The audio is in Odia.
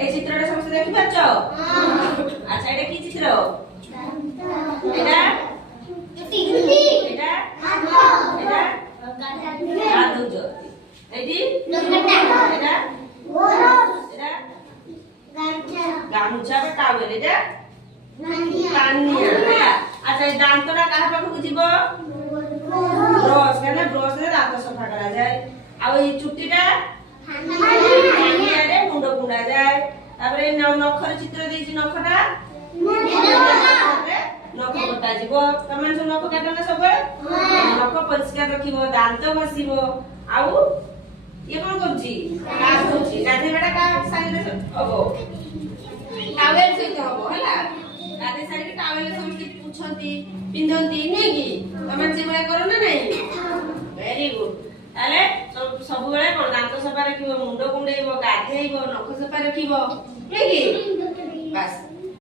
এই চিত্রটা সমস্ত দেখি পাচ্ছ? আচ্ছা এটা কি চিত্র? এটা এটা এটা গাধুজ। এটি এটা এটা গামুছা বা টাওয়েল। এটা পানিয়া। আচ্ছা এই দান্তটা কাହା পাখକୁ ଯିବ? ବ୍ରଶ, କାହିଁକି ନା ବ୍ରଶରେ ଦାନ୍ତ ସଫା କରାଯାଏ। ଆଉ ଏଇ ଚୁଟିଟା ପାନିଆରେ ମୁଣ୍ଡ କୁଣ୍ଡାଯାଏ। ତାପରେ ନଖର ଚିତ୍ର ଦେଇଛି, ନଖଟା ନଖ କଟାଯିବ। ତମେ ସବୁ ନଖ କାଟ ନା ସବୁବେଳେ? ନଖ ପରିଷ୍କାର ରଖିବ, ଦାନ୍ତ ଘଷିବ। ଆଉ ଇଏ କଣ କରୁଛି? ଗାଧଉଛି। ଗାଧେଇବାଟା କାହା ସାଙ୍ଗରେ ହବ? ଟାୱେଲ ସହିତ ହବ ହେଲା। ଗାଧେଇ ସାରିକି ଟାୱେଲ ସମସ୍ତେ ପୁଛନ୍ତି, ପିନ୍ଧନ୍ତି ନୁହେଁ କି? ତମେ ସେଇଭଳିଆ କର ନା ନାଇଁ? Very good. ତାହେଲେ ସବୁବେଳେ କଣ ଦାନ୍ତ ସଫା ରଖିବ, ମୁଣ୍ଡ କୁଣ୍ଡେଇବ, ଗାଧେଇବ, ନଖ ସଫା ରଖିବ ନୁହେଁ କି?